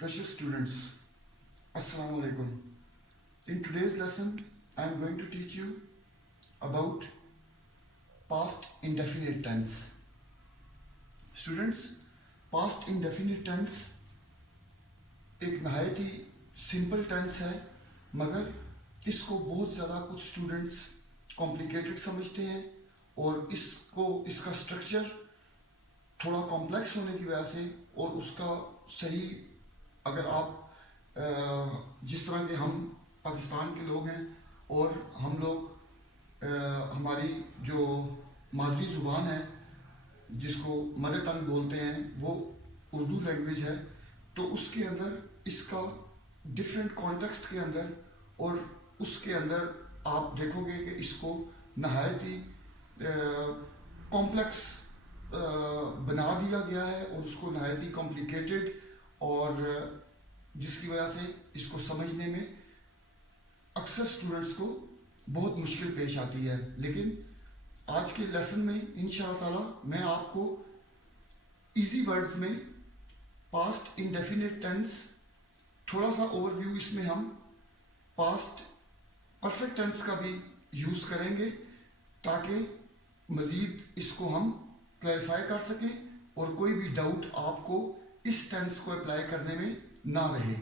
Precious students, Assalamu alaikum. In today's lesson, I am going to teach you about past indefinite tense. Students, past indefinite tense एक नहायत ही simple tense है, मगर इसको बहुत ज़्यादा कुछ स्टूडेंट्स कॉम्प्लिकेटेड समझते हैं और इसका स्ट्रक्चर थोड़ा कॉम्प्लेक्स होने की वजह से और उसका सही अगर आप जिस तरह के हम पाकिस्तान के लोग हैं और हम लोग हमारी जो मादरी ज़ुबान है जिसको मदर टंग बोलते हैं वो उर्दू लैंग्वेज है, तो उसके अंदर इसका डिफरेंट कॉन्टेक्स्ट के अंदर और उसके अंदर आप देखोगे कि इसको नहायत ही कॉम्प्लेक्स बना दिया गया है और उसको नहायत ही कॉम्प्लिकेटेड और जिसकी वजह से इसको समझने में अक्सर स्टूडेंट्स को बहुत मुश्किल पेश आती है। लेकिन आज के लेसन में इंशाअल्लाह ताला मैं आपको इजी वर्ड्स में पास्ट इंडेफिनिट टेंस थोड़ा सा ओवरव्यू इसमें हम पास्ट परफेक्ट टेंस का भी यूज़ करेंगे ताकि मज़ीद इसको हम क्लैरिफाई कर सकें और कोई भी डाउट आपको इस टेंस को अप्लाई करने में ना रहे।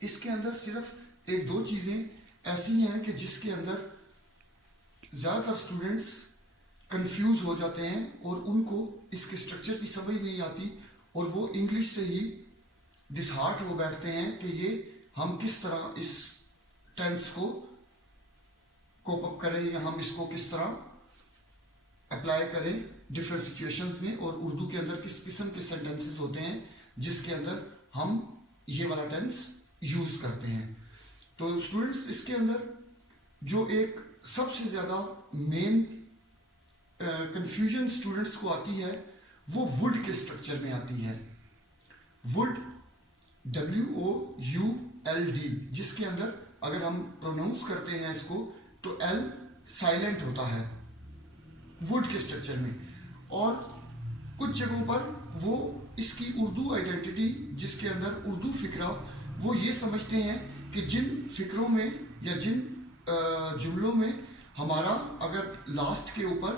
इसके अंदर सिर्फ एक दो चीज़ें ऐसी हैं कि जिसके अंदर ज़्यादातर स्टूडेंट्स कंफ्यूज हो जाते हैं और उनको इसके स्ट्रक्चर की समझ नहीं आती और वो इंग्लिश से ही डिसहार्ट हो बैठते हैं कि ये हम किस तरह इस टेंस को कोप अप करें या हम इसको किस तरह अप्लाई करें डिफरेंट सिचुएशंस में, और उर्दू के अंदर किस किस्म के सेंटेंसेस होते हैं जिसके अंदर हम ये वाला टेंस यूज़ करते हैं। तो स्टूडेंट्स इसके अंदर जो एक सबसे ज़्यादा मेन कंफ्यूजन स्टूडेंट्स को आती है वो वुड के स्ट्रक्चर में आती है। वुड WOULD, जिसके अंदर अगर हम प्रोनाउंस करते हैं इसको तो L साइलेंट होता है वुड के स्ट्रक्चर में, और कुछ जगहों पर वो इसकी उर्दू आइडेंटिटी जिसके अंदर उर्दू फ़िक्रा वो ये समझते हैं कि जिन फ़िक्रों में या जिन जुमलों में हमारा अगर लास्ट के ऊपर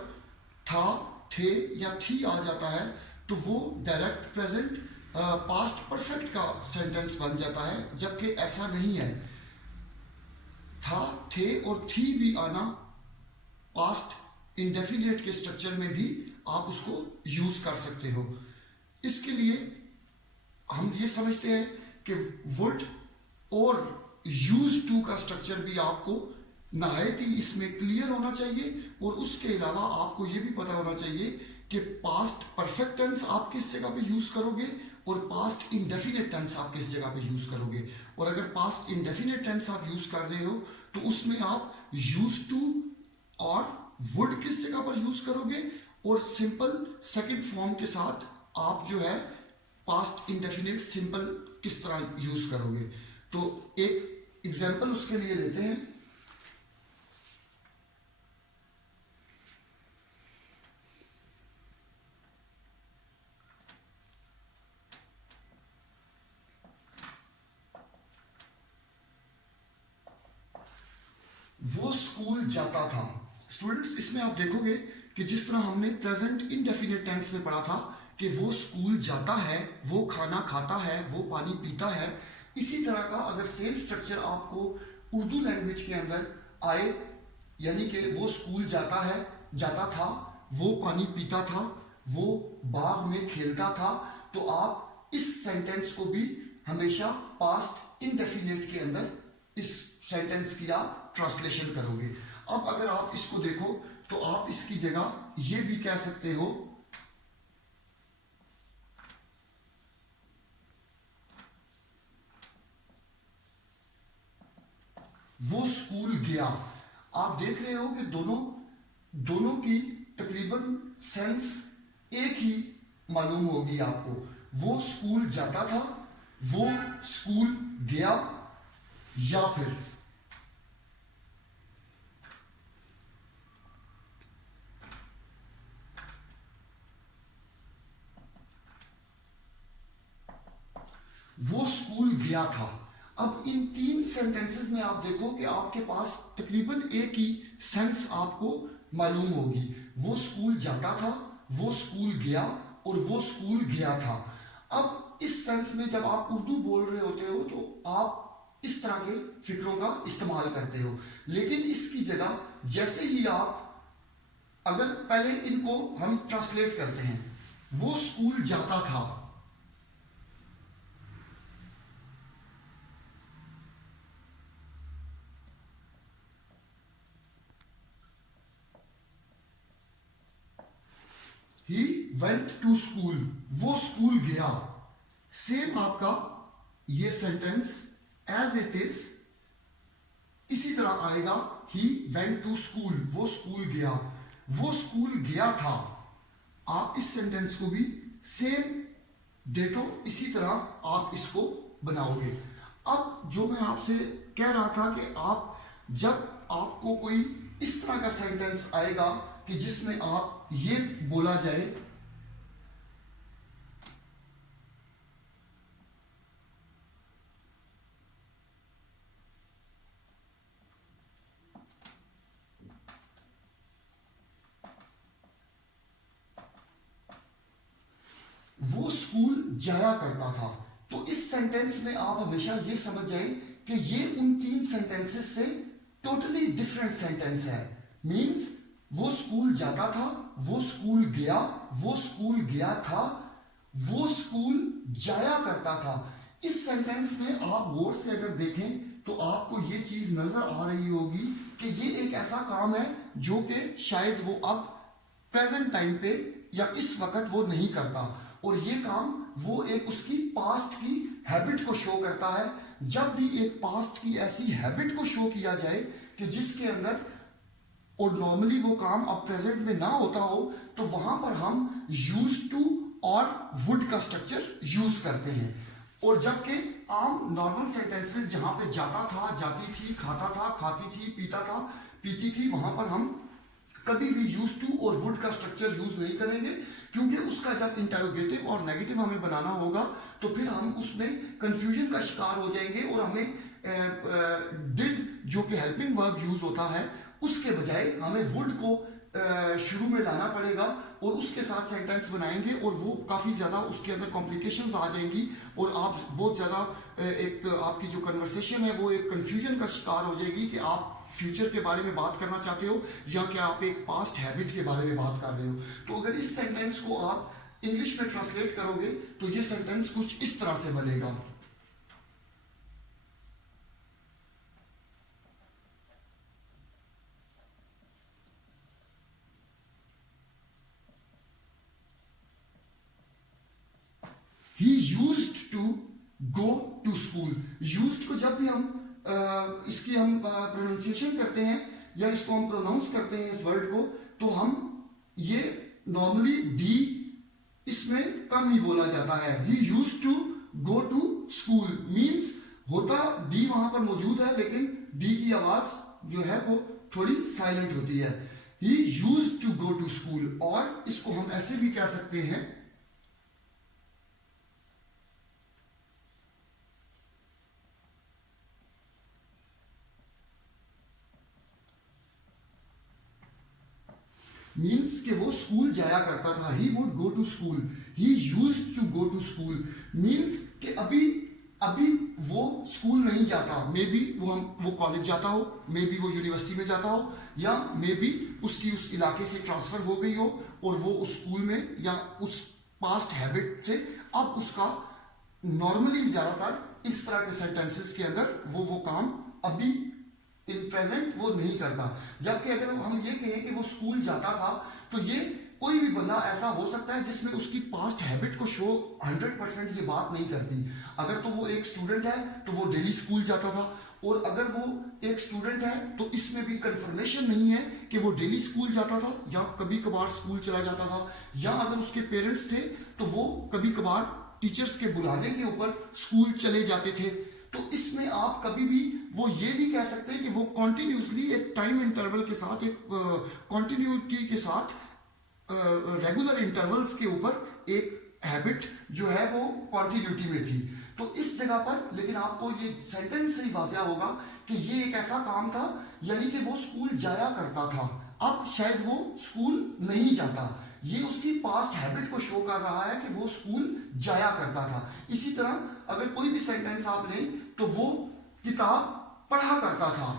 था, थे या थी आ जाता है तो वो डायरेक्ट प्रेजेंट पास्ट परफेक्ट का सेंटेंस बन जाता है, जबकि ऐसा नहीं है। था, थे और थी भी आना पास्ट इंडेफिनिट के स्ट्रक्चर में भी आप उसको यूज़ कर सकते हो। इसके लिए हम ये समझते हैं कि वुड और यूज टू का स्ट्रक्चर भी आपको नहायत ही इसमें क्लियर होना चाहिए, और उसके अलावा आपको ये भी पता होना चाहिए कि पास्ट परफेक्ट टेंस आप किस जगह पे यूज़ करोगे और पास्ट इंडेफिनिट टेंस आप किस जगह पे यूज़ करोगे। और अगर पास्ट इंडेफिनिट टेंस आप यूज़ कर रहे हो तो उसमें आप यूज टू और वुड किस जगह पर यूज़ करोगे और सिंपल सेकंड फॉर्म के साथ आप जो है पास्ट इंडेफिनिट सिंपल किस तरह यूज़ करोगे। तो एक एग्जांपल उसके लिए लेते हैं। वो स्कूल जाता था। स्टूडेंट्स इसमें आप देखोगे कि जिस तरह हमने प्रेजेंट इंडेफिनिट टेंस में पढ़ा था कि वो स्कूल जाता है, वो खाना खाता है, वो पानी पीता है, इसी तरह का अगर सेम स्ट्रक्चर आपको उर्दू लैंग्वेज के अंदर आए, यानी कि वो स्कूल जाता है, जाता था, वो पानी पीता था, वो बाग में खेलता था, तो आप इस सेंटेंस को भी हमेशा पास्ट इंडेफिनिट के अंदर इस सेंटेंस की आप ट्रांसलेशन करोगे। अब अगर आप इसको देखो तो आप इसकी जगह ये भी कह सकते हो वो स्कूल गया। आप देख रहे हो कि दोनों की तकरीबन सेंस एक ही मालूम होगी आपको। वो स्कूल जाता था, वो स्कूल गया, या फिर वो स्कूल गया था। अब इन 3 सेंटेंसेस में आप देखो कि आपके पास तकरीबन एक ही सेंस आपको मालूम होगी। वो स्कूल जाता था, वो स्कूल गया और वो स्कूल गया था। अब इस सेंस में जब आप उर्दू बोल रहे होते हो तो आप इस तरह के फिक्रों का इस्तेमाल करते हो, लेकिन इसकी जगह जैसे ही आप अगर पहले इनको हम ट्रांसलेट करते हैं, वो स्कूल जाता था, ही वेंट टू स्कूल, वो स्कूल गया। सेम आपका ये सेंटेंस एज इट इज इसी तरह आएगा, ही वेंट टू स्कूल, वो स्कूल गया, वो स्कूल गया था। आप इस सेंटेंस को भी सेम देखो, इसी तरह आप इसको बनाओगे। अब जो मैं आपसे कह रहा था कि आप जब आपको कोई इस तरह का सेंटेंस आएगा कि जिसमें आप ये बोला जाए, वो स्कूल जाया करता था, तो इस सेंटेंस में आप हमेशा ये समझ जाए कि ये उन 3 सेंटेंसेस से टोटली डिफरेंट सेंटेंस है। मींस वो स्कूल जाता था, वो स्कूल गया, वो स्कूल गया था, वो स्कूल जाया करता था। इस सेंटेंस में आप गौर से अगर देखें तो आपको ये चीज नजर आ रही होगी कि ये एक ऐसा काम है जो कि शायद वो अब प्रेजेंट टाइम पे या इस वक्त वो नहीं करता, और ये काम वो एक उसकी पास्ट की हैबिट को शो करता है। जब भी एक पास्ट की ऐसी हैबिट को शो किया जाए कि जिसके अंदर और नॉर्मली वो काम अब प्रेजेंट में ना होता हो, तो वहां पर हम यूज टू और वुड का स्ट्रक्चर यूज करते हैं। और जबकि आम नॉर्मल सेंटेंसेस जहां पे जाता था, जाती थी, खाता था, खाती थी, पीता था, पीती थी, वहां पर हम कभी भी यूज टू और वुड का स्ट्रक्चर यूज नहीं करेंगे, क्योंकि उसका जब इंटरोगेटिव और नेगेटिव हमें बनाना होगा तो फिर हम उसमें कंफ्यूजन का शिकार हो जाएंगे, और हमें डिड जो कि हेल्पिंग वर्ब यूज होता है उसके बजाय हमें वुड को शुरू में लाना पड़ेगा और उसके साथ सेंटेंस बनाएंगे, और वो काफ़ी ज़्यादा उसके अंदर कॉम्प्लिकेशंस आ जाएंगी, और आप बहुत ज़्यादा एक आपकी जो कन्वर्सेशन है वो एक कन्फ्यूजन का शिकार हो जाएगी कि आप फ्यूचर के बारे में बात करना चाहते हो या क्या आप एक पास्ट हैबिट के बारे में बात कर रहे हो। तो अगर इस सेंटेंस को आप इंग्लिश में ट्रांसलेट करोगे तो ये सेंटेंस कुछ इस तरह से बनेगा, he used to go to school. Used को जब भी हम इसकी हम प्रोनाउंसिएशन करते हैं या इसको हम प्रोनाउंस करते हैं इस वर्ड को, तो हम ये नॉर्मली डी इसमें कम ही बोला जाता है। He used to go to school means होता डी वहां पर मौजूद है, लेकिन डी की आवाज जो है वो थोड़ी साइलेंट होती है। He used to go to school, और इसको हम ऐसे भी कह सकते हैं, मीन्स कि वो स्कूल जाया करता था। He would go to school, he used to go to school means कि अभी अभी वो स्कूल नहीं जाता, मे बी वो कॉलेज जाता हो, मे बी वो यूनिवर्सिटी में जाता हो, या मे बी उसकी उस इलाके से ट्रांसफर हो गई हो और वो उस स्कूल में या उस पास्ट हैबिट से अब उसका नॉर्मली ज़्यादातर इस तरह के सेंटेंसेस के अंदर वो काम अभी इन प्रेजेंट वो नहीं करता। जबकि अगर हम ये कहें कि वो स्कूल जाता था, तो ये कोई भी बंदा ऐसा हो सकता है जिसमें उसकी पास्ट हैबिट को शो 100% ये बात नहीं करती। अगर तो वो एक स्टूडेंट है तो वो डेली स्कूल जाता था, और अगर वो एक स्टूडेंट है तो इसमें भी कंफर्मेशन नहीं है कि वो डेली स्कूल जाता था या कभी कभार स्कूल चला जाता था, या अगर उसके पेरेंट्स थे तो वो कभी कभार टीचर्स के बुलाने के ऊपर स्कूल चले जाते थे। तो इसमें आप कभी भी वो ये नहीं कह सकते कि वो कॉन्टिन्यूसली एक टाइम इंटरवल के साथ, एक कॉन्टिन्यूटी के साथ रेगुलर इंटरवल्स के ऊपर एक हैबिट जो है वो कॉन्टिन्यूटी में थी। तो इस जगह पर लेकिन आपको ये सेंटेंस से ही वाज़ह होगा कि ये एक ऐसा काम था, यानी कि वो स्कूल जाया करता था, अब शायद वो स्कूल नहीं जाता। ये उसकी पास्ट हैबिट को शो कर रहा है कि वो स्कूल जाया करता था। इसी तरह अगर कोई भी सेंटेंस आप लें तो वो किताब पढ़ा करता था।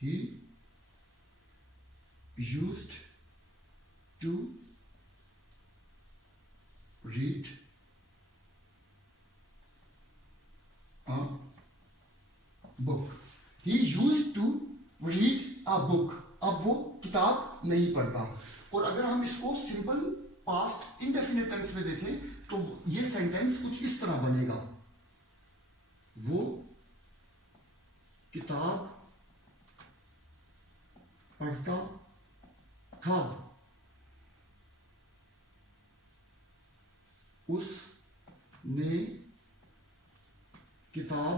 He used to read a book. He used to read a book. अब वो किताब नहीं पढ़ता। और अगर हम इसको सिंपल पास्ट इंडेफिनिट टेंस में देखें तो ये सेंटेंस कुछ इस तरह बनेगा, वो किताब पढ़ता था, उसने किताब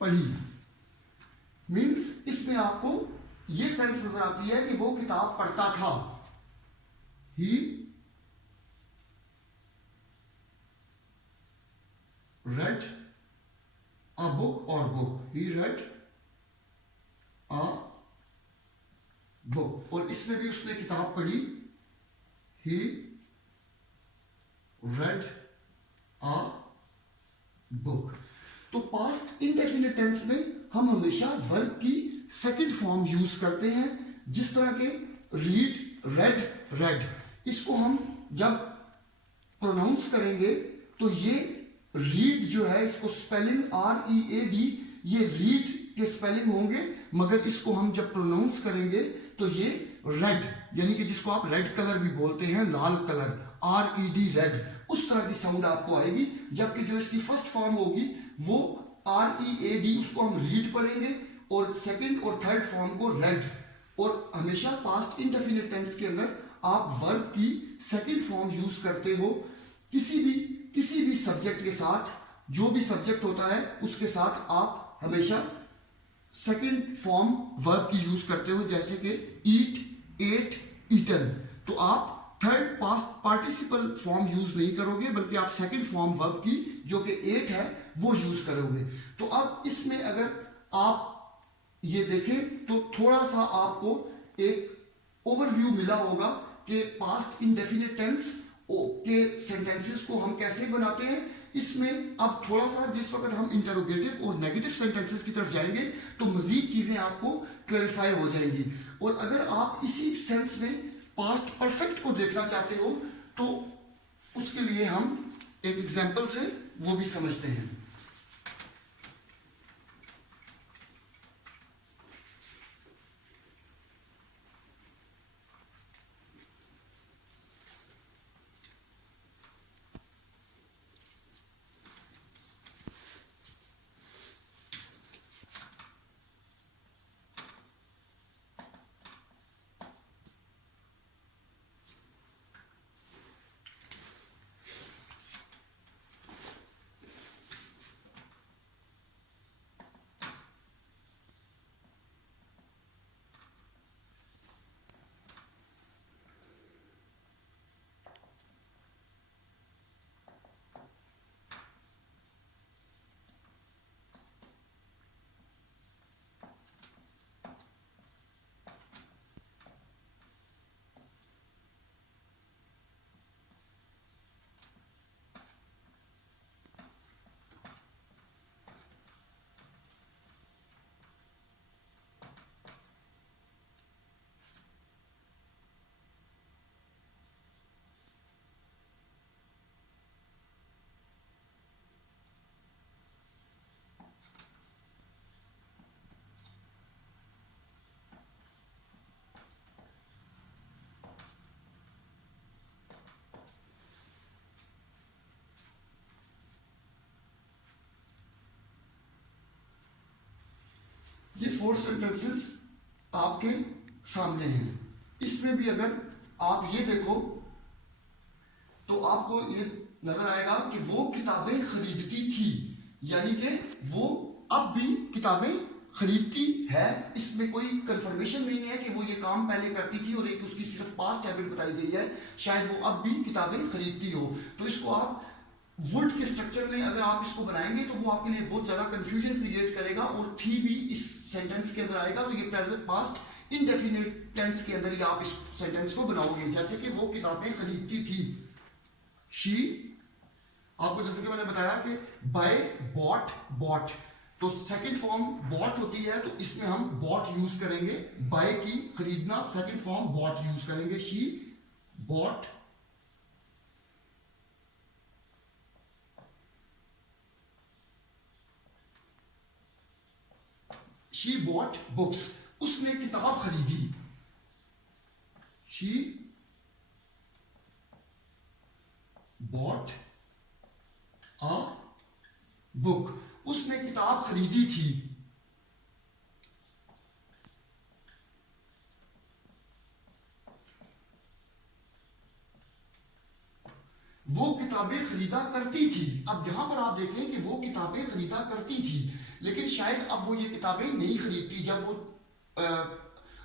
पढ़ी। मीन्स इसमें आपको ये सेंस नजर आती है कि वो किताब पढ़ता था। ही read a book or book. He read a book. और इसमें भी उसने किताब पढ़ी। He read a book. तो पास्ट इंडेफिनिट टेंस में हम हमेशा वर्ब की सेकंड फॉर्म यूज करते हैं, जिस तरह के रीड, रेड, रेड। इसको हम जब प्रोनाउंस करेंगे तो ये रीड जो है, इसको स्पेलिंग READ, ये रीड के स्पेलिंग होंगे, मगर इसको हम जब प्रोनाउंस करेंगे तो ये रेड, यानी कि जिसको आप रेड कलर भी बोलते हैं, लाल कलर, RED, रेड, उस तरह की साउंड आपको आएगी। जबकि जो इसकी फर्स्ट फॉर्म होगी वो READ, उसको हम रीड पढ़ेंगे, और सेकंड और थर्ड फॉर्म को रेड। और हमेशा पास्ट इंडेफिनिट टेंस के अंदर आप वर्ब की सेकंड फॉर्म यूज करते हो किसी भी सब्जेक्ट के साथ। जो भी सब्जेक्ट होता है उसके साथ आप हमेशा सेकंड फॉर्म वर्ब की यूज करते हो, जैसे कि ईट, एट, ईटन। तो आप third past participle form use नहीं करोगे, बल्कि आप सेकंड फॉर्म वर्ब की जो कि एट है वो यूज करोगे। तो अब इसमें अगर आप ये देखें तो थोड़ा सा आपको एक ओवरव्यू मिला होगा कि पास्ट इंडेफिनिट टेंस के सेंटेंसेस को हम कैसे बनाते हैं। इसमें अब थोड़ा सा जिस वक्त हम इंटरोगेटिव और नेगेटिव सेंटेंसेस की तरफ जाएंगे तो मजीद चीजें आपको क्लैरिफाई हो जाएंगी। और अगर आप इसी सेंस में पास्ट परफेक्ट को देखना चाहते हो तो उसके लिए हम एक एग्जांपल से वो भी समझते हैं। 4 सेंटेंसेस आपके सामने हैं। इसमें भी अगर आप ये देखो तो आपको ये नजर आएगा कि वो किताबें खरीदती थी, यानी कि वो अब भी किताबें खरीदती है। इसमें कोई कंफर्मेशन नहीं है कि वो ये काम पहले करती थी और एक उसकी सिर्फ पास्ट हैबिट बताई गई है, शायद वो अब भी किताबें खरीदती हो। तो इसको आप वुड के स्ट्रक्चर में अगर आप इसको बनाएंगे तो वो आपके लिए बहुत ज्यादा कंफ्यूजन क्रिएट करेगा, और थी भी इस सेंटेंस के अंदर आएगा, तो ये प्रेजेंट पास्ट इनडेफिनिट टेंस के अंदर ही आप इस सेंटेंस को बनाओगे। जैसे कि वो किताबें खरीदती थी, शी, आपको जैसे कि मैंने बताया कि बाय, बॉट, बॉट, तो सेकंड फॉर्म बॉट होती है, तो इसमें हम बॉट यूज करेंगे। बाय की खरीदना, सेकंड फॉर्म बॉट यूज करेंगे। She bought she bought books, उसने किताब खरीदी। शी बॉट अ बुक, उसने किताब खरीदी थी। वो किताबें खरीदा करती थी। अब यहां पर आप देखें कि वो किताबें खरीदा करती थी, लेकिन शायद अब वो ये किताबें नहीं खरीदती। जब वो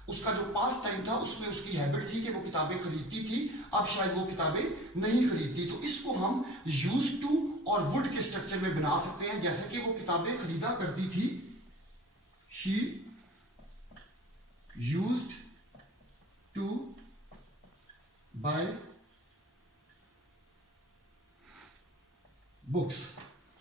उसका जो पास्ट टाइम था उसमें उसकी हैबिट थी कि वो किताबें खरीदती थी, अब शायद वो किताबें नहीं खरीदती। तो इसको हम यूज टू और वुड के स्ट्रक्चर में बना सकते हैं। जैसे कि वो किताबें खरीदा करती थी, she used to buy books.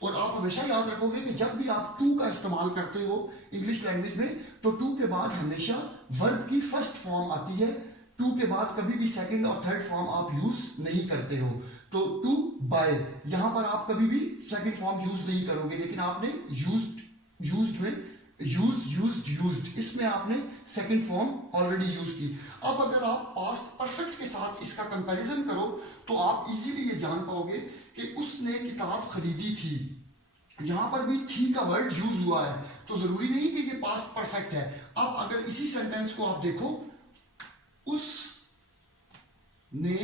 और आप हमेशा याद रखोगे कि जब भी आप टू का इस्तेमाल करते हो इंग्लिश लैंग्वेज में, तो टू के बाद हमेशा वर्ब की फर्स्ट फॉर्म आती है। टू के बाद कभी भी सेकंड और थर्ड फॉर्म आप यूज नहीं करते हो। तो टू बाय, यहां पर आप कभी भी सेकंड फॉर्म यूज नहीं करोगे, लेकिन आपने यूज्ड में यूज्ड इसमें आपने सेकंड फॉर्म ऑलरेडी यूज की। अब अगर आप पास्ट परफेक्ट के साथ इसका कंपैरिजन करो तो आप इजीली ये जान पाओगे कि उसने किताब खरीदी थी। यहां पर भी थी का वर्ड यूज हुआ है, तो जरूरी नहीं कि ये पास्ट परफेक्ट है। अब अगर इसी सेंटेंस को आप देखो, उसने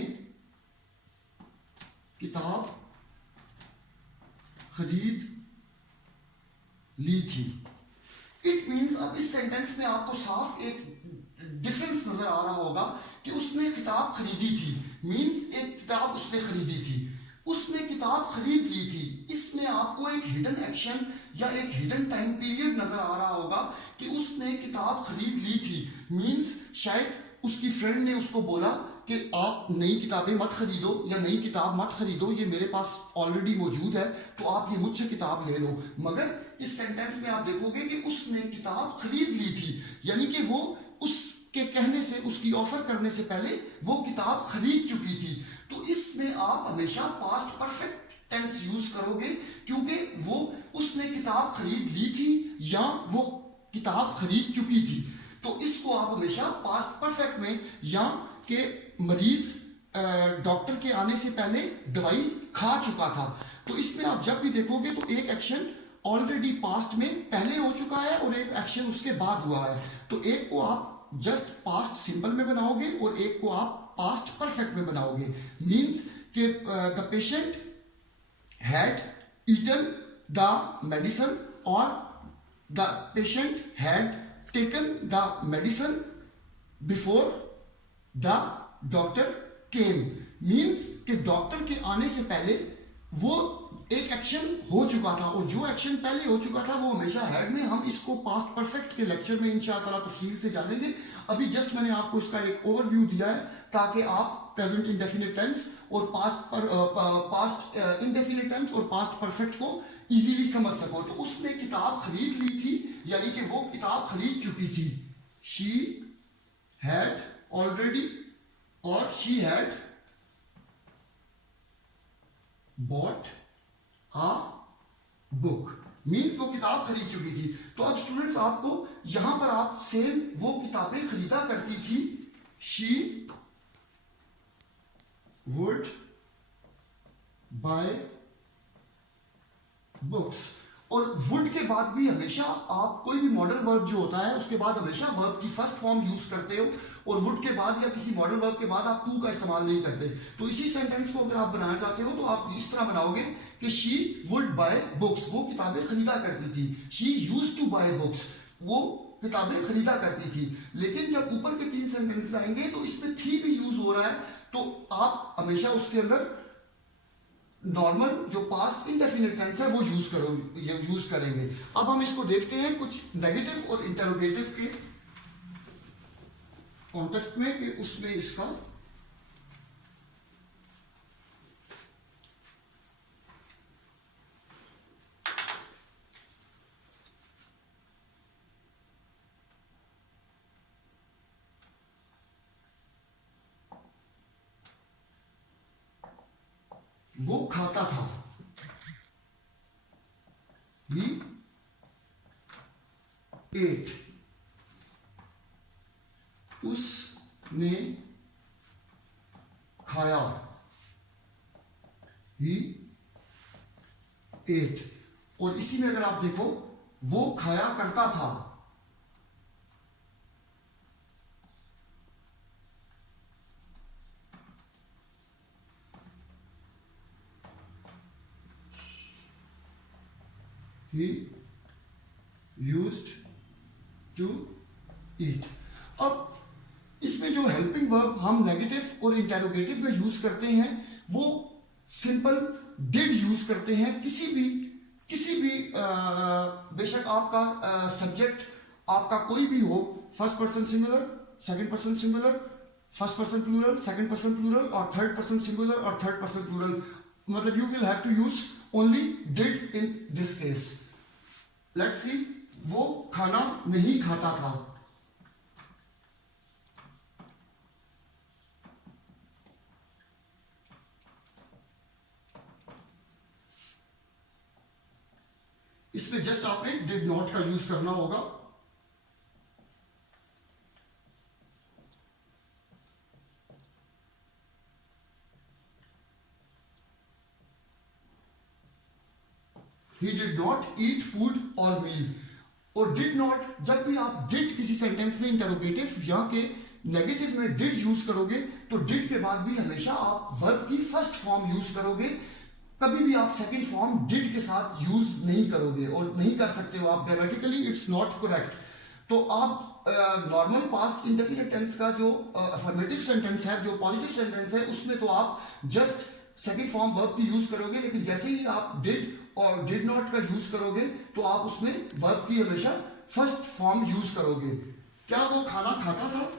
किताब खरीद ली थी। इट मीन्स अब इस सेंटेंस में आपको साफ एक डिफरेंस नजर आ रहा होगा कि उसने किताब खरीदी थी मीन्स एक किताब उसने खरीदी थी, उसने किताब खरीद ली थी। इसमें आपको एक हिडन एक्शन या एक हिडन टाइम पीरियड नजर आ रहा होगा कि उसने किताब खरीद ली थी मीन्स शायद उसकी फ्रेंड ने उसको बोला कि आप नई किताबें मत खरीदो या नई किताब मत खरीदो, ये मेरे पास ऑलरेडी मौजूद है, तो आप ये मुझसे किताब ले लो। मगर इस सेंटेंस में आप देखोगे कि उसने किताब खरीद ली थी, यानी कि वो उसके कहने से, उसकी ऑफर करने से पहले वो किताब खरीद चुकी थी। तो इसमें आप हमेशा पास्ट परफेक्ट टेंस यूज करोगे, क्योंकि वो उसने किताब खरीद ली थी या वो किताब खरीद चुकी थी। तो इसको आप हमेशा पास्ट परफेक्ट में, या कि मरीज डॉक्टर के आने से पहले दवाई खा चुका था। तो इसमें आप जब भी देखोगे तो एक एक्शन ऑलरेडी पास्ट में पहले हो चुका है और एक एक्शन उसके बाद हुआ है। तो एक को आप जस्ट पास्ट सिंपल में बनाओगे और एक को आप पास्ट परफेक्ट में बनाओगे। मीन्स कि the patient had eaten the medicine और the patient had taken the medicine before the doctor came. Means कि डॉक्टर के आने से पहले वो एक एक्शन हो चुका था, और जो एक्शन पहले हो चुका था वो हमेशा हैड में। हम इसको पास्ट परफेक्ट के लेक्चर में इंशाअल्लाह तफसील से जानेंगे। अभी जस्ट मैंने आपको इसका एक ओवरव्यू दिया है ताकि आप प्रेजेंट इंडेफिनिट टेंस और पास्ट इंडेफिनिट टेंस और पास्ट परफेक्ट को इजीली समझ सको। तो उसने किताब खरीद ली थी, यानी कि वो किताब खरीद चुकी थी। शी हैड ऑलरेडी और she had bought a book, means वो किताब खरीद चुकी थी। तो अब स्टूडेंट्स आपको यहां पर आप सेम वो किताबें खरीदा करती थी, शी वुड बाय बुक्स। और वुड के बाद भी हमेशा आप कोई भी मॉडल वर्ब जो होता है उसके बाद हमेशा वर्ब की फर्स्ट फॉर्म यूज करते हो, और वुड के बाद या किसी मॉडल वर्ब के बाद आप टू का इस्तेमाल नहीं करते। तो इसी सेंटेंस को अगर आप बनाना चाहते हो तो आप इस तरह बनाओगे कि शी वुड बाय बुक्स, वो किताबें खरीदा करती थी। She use to buy books, वो किताबें खरीदा करती थी। लेकिन जब ऊपर के 3 सेंटेंसेस आएंगे तो इसमें थी भी यूज हो रहा है, तो आप हमेशा उसके अंदर नॉर्मल जो पास्ट इंडेफिनिट टेंस है वो यूज करेंगे। अब हम इसको देखते हैं कुछ नेगेटिव और इंटरोगेटिव के कॉन्टेक्स्ट में कि उसमें इसका वो खाता था, ही एट, उसने खाया, ही एट। और इसी में अगर आप देखो वो खाया करता था, he used to eat। अब इसमें जो हेल्पिंग वर्ब हम नेगेटिव और इंटेरोगेटिव में यूज करते हैं वो सिंपल डिड यूज करते हैं। किसी भी बेशक आपका सब्जेक्ट आपका कोई भी हो, first person singular, second person singular, first person plural, second person plural और थर्ड पर्सन सिंगुलर और थर्ड पर्सन प्लूरल, मतलब you will have to use only did in this case. Let's see, वो खाना नहीं खाता था, इसमें जस्ट आपने डिड नॉट का यूज करना होगा। He did not eat food or meal। और डिड नॉट, जब भी आप डिड किसी सेंटेंस में इंटरोगेटिव या के नेगेटिव में डिड यूज करोगे तो डिड के बाद भी हमेशा आप वर्ब की फर्स्ट फॉर्म यूज करोगे। कभी भी आप सेकंड फॉर्म डिड के साथ यूज नहीं करोगे और नहीं कर सकते हो आप, ग्रामेटिकली इट्स नॉट करेक्ट। तो आप नॉर्मल पास्ट इंडेफिनिट टेंस का जो अफर्मेटिव सेंटेंस है, जो पॉजिटिव सेंटेंस है, उसमें तो आप जस्ट सेकंड फॉर्म वर्ब की यूज करोगे, लेकिन जैसे ही आप डिड और डिड नॉट का यूज करोगे तो आप उसमें वर्ब की हमेशा फर्स्ट फॉर्म यूज करोगे। क्या वो खाना खाता था?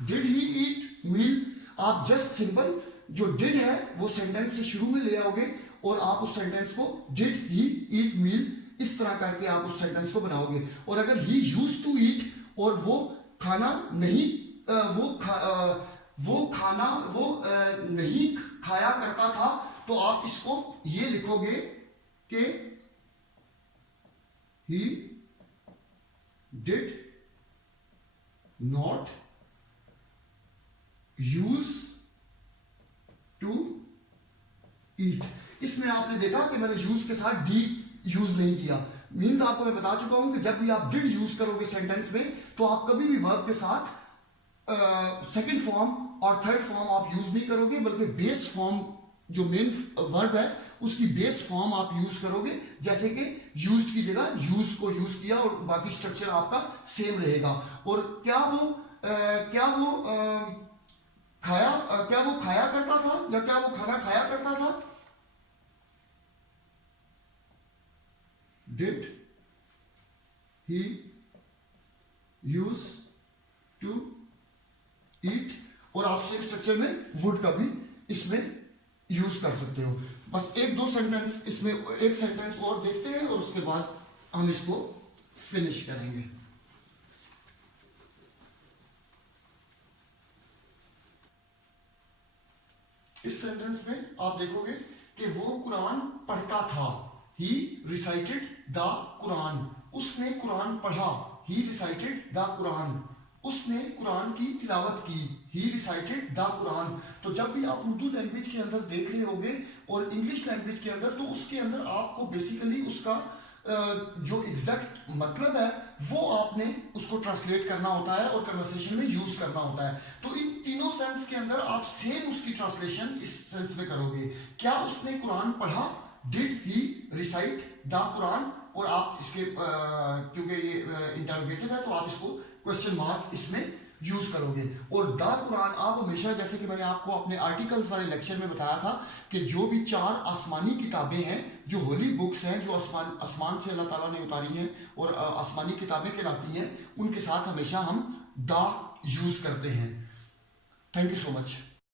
डिड ही ईट मील, आप जस्ट सिंपल जो डिड है वो सेंटेंस से शुरू में ले आओगे और आप उस सेंटेंस को डिड ही ईट मील इस तरह करके आप उस सेंटेंस को बनाओगे। और अगर ही यूज टू ईट और वो खाना नहीं नहीं खाया करता था, तो आप इसको ये लिखोगे कि he did not use to eat. इसमें आपने देखा कि मैंने यूज के साथ डी यूज नहीं किया। मीन्स आपको मैं बता चुका हूं कि जब भी आप डिड यूज करोगे सेंटेंस में तो आप कभी भी वर्ब के साथ सेकंड फॉर्म और थर्ड फॉर्म आप यूज नहीं करोगे, बल्कि बेस फॉर्म जो मेन वर्ब है उसकी बेस फॉर्म आप यूज करोगे। जैसे कि यूज की जगह यूज को यूज किया और बाकी स्ट्रक्चर आपका सेम रहेगा। और क्या वो खाया करता था या क्या वो खाना खाया करता था? Did he use to eat, और आप सेम स्ट्रक्चर में वुड का भी इसमें यूज कर सकते हो। बस एक दो सेंटेंस इसमें, एक सेंटेंस और देखते हैं और उसके बाद हम इसको फिनिश करेंगे। इस सेंटेंस में आप देखोगे कि वो कुरान पढ़ता था, ही रिसाइटेड द कुरान, उसने कुरान पढ़ा, ही रिसाइटेड द कुरान, उसने कुरान की तिलावत की, ही रिसाइटेड द कुरान। तो जब भी आप उर्दू लैंग्वेज के अंदर देख रहे होंगे और इंग्लिश लैंग्वेज के अंदर, तो उसके अंदर आपको बेसिकली उसका जो एग्जैक्ट मतलब है वो आपने उसको ट्रांसलेट करना होता है और कन्वर्सेशन में यूज करना होता है। तो इन तीनों सेंस के अंदर आप सेम उसकी ट्रांसलेशन इस सेंस में करोगे, क्या उसने कुरान पढ़ा, did he recite the Quran, और आप इसके क्योंकि ये इंटरोगेटिव है तो आप इसको क्वेश्चन मार्क इसमें यूज करोगे। और द कुरान आप हमेशा, जैसे कि मैंने आपको अपने आर्टिकल्स वाले लेक्चर में बताया था कि जो भी 4 आसमानी किताबें हैं, जो होली बुक्स हैं, जो आसमान से अल्लाह ताला ने उतारी हैं और आसमानी किताबें कहलाती हैं, उनके साथ हमेशा हम द यूज करते हैं। Thank you so much.